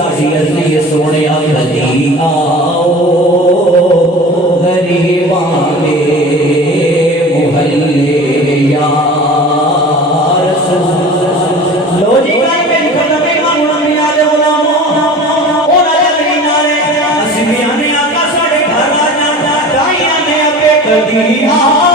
ساڑی عزیز سونے کدی آؤ غریبان دے محلے یا رسول لو جی گائی میں ختم امام الانبیاء دے غلاموں اونا لگنی نارے اسمیاں نے آقا ساڑے گھر آنا دائیاں نے اپے کدی آؤ